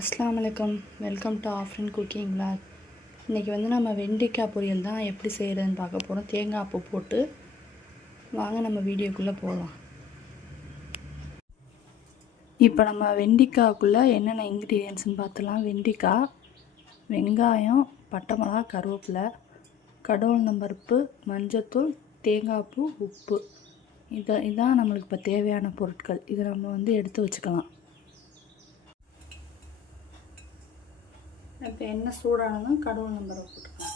அஸ்ஸலாமு அலைக்கும். Welcome to Afreen cooking vlog. இன்றைக்கி நம்ம வெண்டைக்காய் பொரியல் தான் எப்படி செய்கிறதுன்னு பார்க்க போகிறோம். தேங்காய் பூ போட்டு வாங்க நம்ம வீடியோக்குள்ளே போகலாம். இப்போ நம்ம வெண்டைக்காய்க்குள்ளே என்னென்ன இன்க்ரீடியன்ட்ஸ்னு பார்த்துலாம். வெண்டைக்காய், வெங்காயம், பட்டை மிளகா, கருவேப்பிலை, கடவுளுந்தம்பருப்பு, மஞ்சத்தூள், தேங்காய் பூ, உப்பு. இதான் நம்மளுக்கு இப்போ தேவையான பொருட்கள். இதை நம்ம எடுத்து வச்சுக்கலாம். இப்போ எண்ணெய் சூடானதும் கடவுளுந்தம்பருப்பு போட்டுக்கலாம்.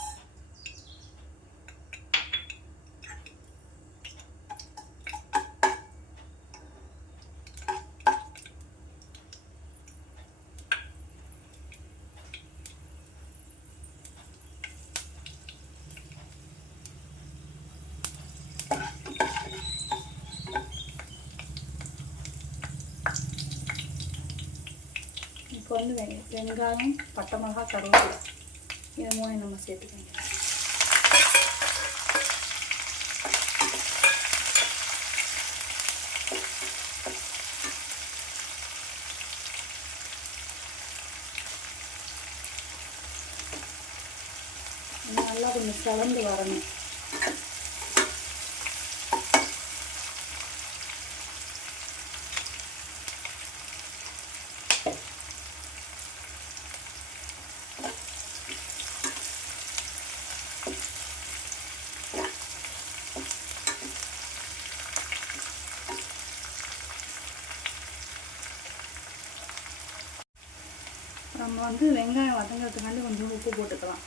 இப்போ வெங்காயம், பட்டை மிளகா, கருவேப்பிலை இதை மூணையும் நம்ம சேர்த்துக்கணும். நல்லா கொஞ்சம் கலந்து வரணும். நம்ம வெங்காயம் வதங்கிறதுக்காண்டி கொஞ்சம் உப்பு போட்டுக்கலாம்.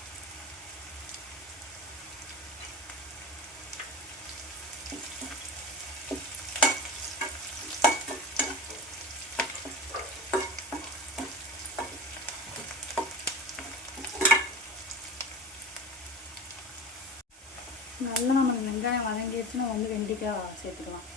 நல்லா நம்ம வெங்காயம் வதங்கிடுச்சு, நம்ம வெண்டைக்காய் சேர்த்துக்கலாம்.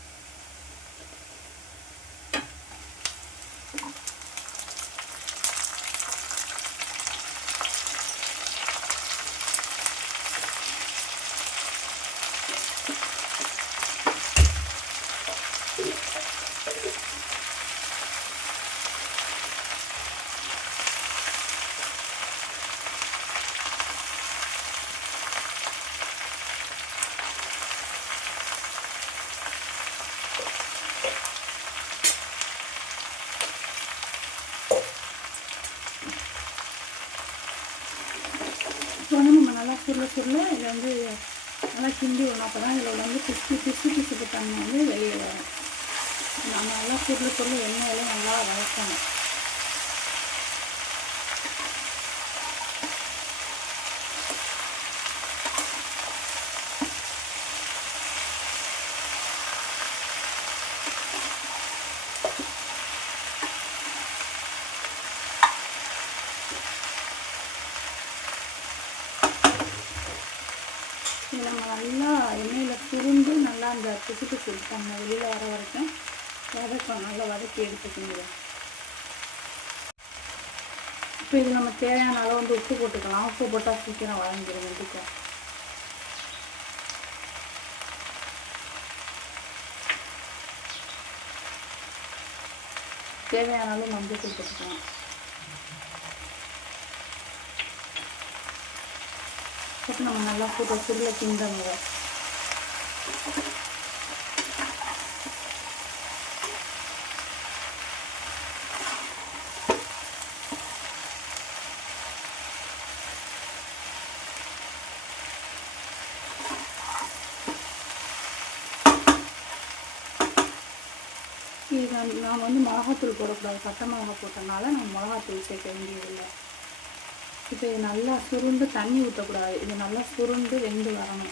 இப்போ நம்ம நல்லா சுருள இதில் நல்லா கிண்டி விடணும். அப்போ தான் இதில் பிசு தன்மை வெளியே வரும். நம்ம நல்லா சுருள எண்ணெயில நல்லா வதக்கணும். இது நம்ம நல்லா எண்ணெயில் சுருண்டு நல்லா அந்த பிசு தன்மை வெளியில் வர வரைக்கும் வதக்கணும். நல்லா வதக்கி எடுத்துக்கணும். இப்போ இது நம்ம தேவையான அளவு உப்பு போட்டுக்கலாம். உப்பு போட்டால் சீக்கிரம் வதங்கிடும் வெண்டைக்காய். தேவையான அளவு மஞ்சள் போட்டுக்கலாம். போட்டு நம்ம நல்லா சுருள கிண்டணும். இது நாம் மிளகாத்தூள் போடக்கூடாது. பட்டை மிளகா போட்டனால நம்ம மிளகாத்தூள் சேர்க்க வேண்டியதில்லை. இப்போ இது நல்லா சுருண்டு தண்ணி ஊற்றக்கூடாது. இது நல்லா சுருண்டு வெந்து வரணும்.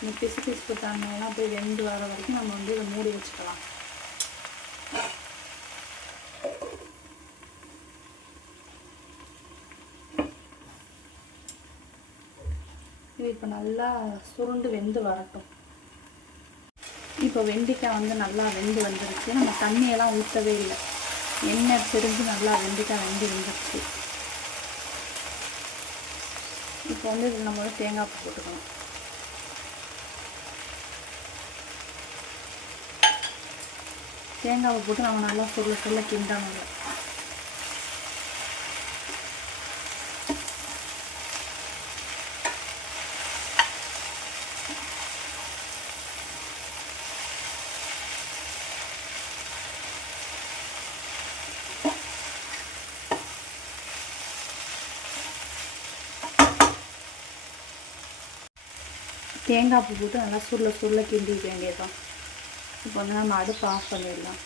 இந்த பிசு தண்ணியெல்லாம் போய் வெந்து வர வரைக்கும் நம்ம இதை மூடி வச்சுக்கலாம். இது இப்போ நல்லா சுருண்டு வெந்து வரட்டும். இப்போ வெண்டைக்காய் நல்லா வெந்து வந்துருச்சு. நம்ம தண்ணியெல்லாம் ஊற்றவே இல்லை. எண்ணெய் பிரிஞ்சு நல்லா வெண்டைக்காய் வந்துருச்சு. இப்போ இதில் நம்ம தேங்காய் பூ போட்டுக்கணும். தேங்காவை போட்டு நம்ம நல்லா சுருள கிண்டணும். தேங்காய் பூ போட்டு நல்லா சுருள சுருள கிண்டிக்க வேண்டியதுதான். இப்போ வந்து நம்ம அடுப்பை ஆஃப் பண்ணிடலாம்.